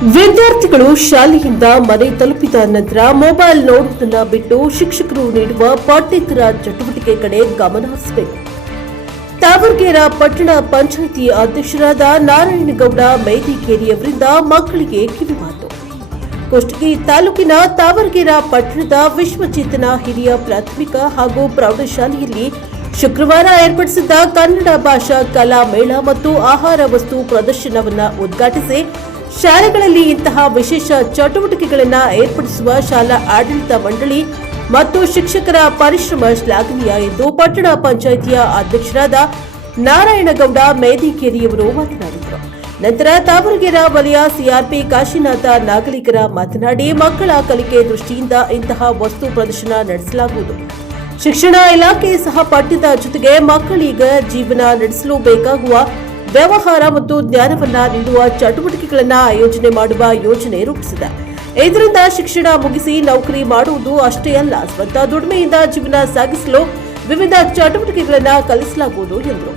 ವಿದ್ಯಾರ್ಥಿಗಳು ಶಾಲೆಯಿಂದ ಮನೆ ತಲುಪಿದ ನಂತರ ಮೊಬೈಲ್ ನೋಡುವುದನ್ನ ಬಿಟ್ಟು ಶಿಕ್ಷಕರು ನೀಡುವ ಪಠ್ಯೇತರ ಚಟುವಟಿಕೆ ಕಡೆ ಗಮನ ಹರಿಸಬೇಕು. ತಾವರ್ಗೇರ ಪಟ್ಟಣ ಪಂಚಾಯಿತಿ ಅಧ್ಯಕ್ಷರಾದ ನಾರಾಯಣಗೌಡ ಮೇದಿಕೇರಿಯವರಿಂದ ಮಕ್ಕಳಿಗೆ ಕಿವಿಮಾತು ಕುಷ್ಟಗಿ ತಾಲೂಕಿನ ತಾವರ್ಗೇರ ಪಟ್ಟಣದ ವಿಶ್ವಚೇತನ ಹಿರಿಯ ಪ್ರಾಥಮಿಕ ಹಾಗೂ ಪ್ರೌಢಶಾಲೆಯಲ್ಲಿ ಶುಕ್ರವಾರ ಏರ್ಪಡಿಸಿದ್ದ ಕನ್ನಡ ಭಾಷಾ ಕಲಾ ಮೇಳ ಮತ್ತು ಆಹಾರ ವಸ್ತು ಪ್ರದರ್ಶನವನ್ನು ಉದ್ಘಾಟಿಸಿ ಶಾಲೆಗಳಲ್ಲಿ ಇಂತಹ ವಿಶೇಷ ಚಟುವಟಿಕೆಗಳನ್ನು ಏರ್ಪಡಿಸುವ ಶಾಲಾ ಆಡಳಿತ ಮಂಡಳಿ ಮತ್ತು ಶಿಕ್ಷಕರ ಪರಿಶ್ರಮ ಶ್ಲಾಘನೀಯ ಎಂದು ಪಟ್ಟಣ ಪಂಚಾಯಿತಿಯ ಅಧ್ಯಕ್ಷರಾದ ನಾರಾಯಣಗೌಡ ಮೇದಿಕೇರಿಯವರು ಮಾತನಾಡಿದರು. ನಂತರ ತಾವರಗೆರ ವಲಯ ಸಿಆರ್ಪಿ ಕಾಶಿನಾಥ ನಾಗರಿಕರ ಮಾತನಾಡಿ ಮಕ್ಕಳ ಕಲಿಕೆ ದೃಷ್ಟಿಯಿಂದ ಇಂತಹ ವಸ್ತು ಪ್ರದರ್ಶನ ನಡೆಸಲಾಗುವುದು. ಶಿಕ್ಷಣ ಇಲಾಖೆ ಸಹ ಪಠ್ಯದ ಜೊತೆಗೆ ಮಕ್ಕಳಿಗ ಜೀವನ ನಡೆಸಲು ಬೇಕಾಗುವ ವ್ಯವಹಾರ ಮತ್ತು ಜ್ಞಾನವನ್ನ ನೀಡುವ ಚಟುವಟಿಕೆಗಳನ್ನು ಆಯೋಜನೆ ಮಾಡುವ ಯೋಜನೆ ರೂಪಿಸಿದೆ. ಇದರಿಂದ ಶಿಕ್ಷಣ ಮುಗಿಸಿ ನೌಕರಿ ಮಾಡುವುದು ಅಷ್ಟೇ ಅಲ್ಲ, ಸ್ವಂತ ದುಡಿಮೆಯಿಂದ ಜೀವನ ಸಾಗಿಸಲು ವಿವಿಧ ಚಟುವಟಿಕೆಗಳನ್ನು ಕಲಿಸಲಾಗುವುದು ಎಂದರು.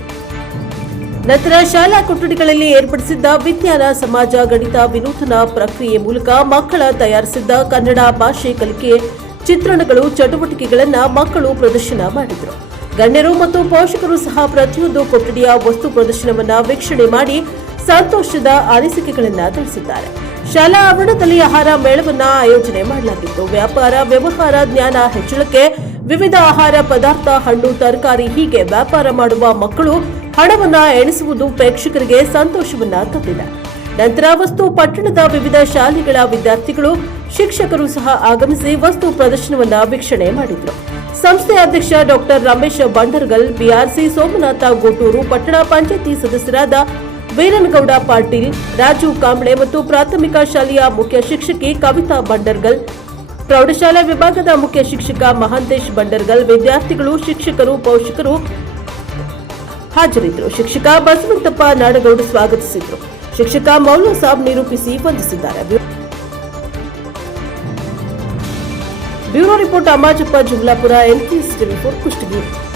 ನಂತರ ಶಾಲಾ ಕೊಠಡಿಗಳಲ್ಲಿ ಏರ್ಪಡಿಸಿದ್ದ ವಿಜ್ಞಾನ ಸಮಾಜ ಗಣಿತ ವಿನೂತನ ಪ್ರಕ್ರಿಯೆ ಮೂಲಕ ಮಕ್ಕಳ ತಯಾರಿಸಿದ್ದ ಕನ್ನಡ ಭಾಷೆ ಕಲಿಕೆ ಚಿತ್ರಣಗಳು, ಚಟುವಟಿಕೆಗಳನ್ನು ಮಕ್ಕಳು ಪ್ರದರ್ಶನ ಮಾಡಿದರು. ಗಣ್ಯರು ಮತ್ತು ಪೋಷಕರು ಸಹ ಪ್ರತಿಯೊಂದು ಕೊಠಡಿಯ ವಸ್ತು ಪ್ರದರ್ಶನವನ್ನ ವೀಕ್ಷಣೆ ಮಾಡಿ ಸಂತೋಷದ ಅನಿಸಿಕೆಗಳನ್ನ ತಿಳಿಸಿದ್ದಾರೆ. ಶಾಲಾ ಆವರಣದಲ್ಲಿ ಆಹಾರ ಮೇಳವನ್ನ ಆಯೋಜನೆ ಮಾಡಲಾಗಿತ್ತು. ವ್ಯಾಪಾರ, ವ್ಯವಹಾರ, ಜ್ಞಾನ ಹೆಚ್ಚಳಕ್ಕೆ ವಿವಿಧ ಆಹಾರ ಪದಾರ್ಥ, ಹಣ್ಣು, ತರಕಾರಿ ಹೀಗೆ ವ್ಯಾಪಾರ ಮಾಡುವ ಮಕ್ಕಳು ಹಣವನ್ನ ಎಣಿಸುವುದು ಪ್ರೇಕ್ಷಕರಿಗೆ ಸಂತೋಷವನ್ನ ತಂದಿದೆ. ನಂತರ ವಸ್ತು ಪಟ್ಟಣದ ವಿವಿಧ ಶಾಲೆಗಳ ವಿದ್ಯಾರ್ಥಿಗಳು ಶಿಕ್ಷಕರು ಸಹ ಆಗಮಿಸಿ ವಸ್ತು ಪ್ರದರ್ಶನವನ್ನ ವೀಕ್ಷಣೆ ಮಾಡಿದರು. ಸಂಸ್ಥೆ ಅಧ್ಯಕ್ಷ ಡಾಕ್ಟರ್ ರಮೇಶ್ ಬಂಡರ್ಗಲ್, ಬಿಆರ್ಸಿ ಸೋಮನಾಥ ಗೋಟೂರು ಪಟ್ಟಣ ಪಂಚಾಯತಿ ಸದಸ್ಯರಾದ ವೀರನಗೌಡ ಪಾಟೀಲ್, ರಾಜು ಕಾಂಬ್ಳೆ ಮತ್ತು ಪ್ರಾಥಮಿಕ ಶಾಲೆಯ ಮುಖ್ಯ ಶಿಕ್ಷಕಿ ಕವಿತಾ ಬಂಡರ್ಗಲ್, ಪ್ರೌಢಶಾಲಾ ವಿಭಾಗದ ಮುಖ್ಯ ಶಿಕ್ಷಕ ಮಹಾಂತೇಶ್ ಬಂಡರ್ಗಲ್, ವಿದ್ಯಾರ್ಥಿಗಳು, ಶಿಕ್ಷಕರು, ಪೋಷಕರು ಹಾಜರಿದ್ದರು. ಶಿಕ್ಷಕ ಬಸವಂತಪ್ಪ ನಾಡಗೌಡ ಸ್ವಾಗತಿಸಿದರು. ಶಿಕ್ಷಕ ಮೌಲ ಸಾಬ್ ನಿರೂಪಿಸಿ ವಂದಿಸಿದ್ದಾರೆ. ಬ್ಯೂ- bureau report Ammajappa Jumlapura NKS TV four Kushtagi.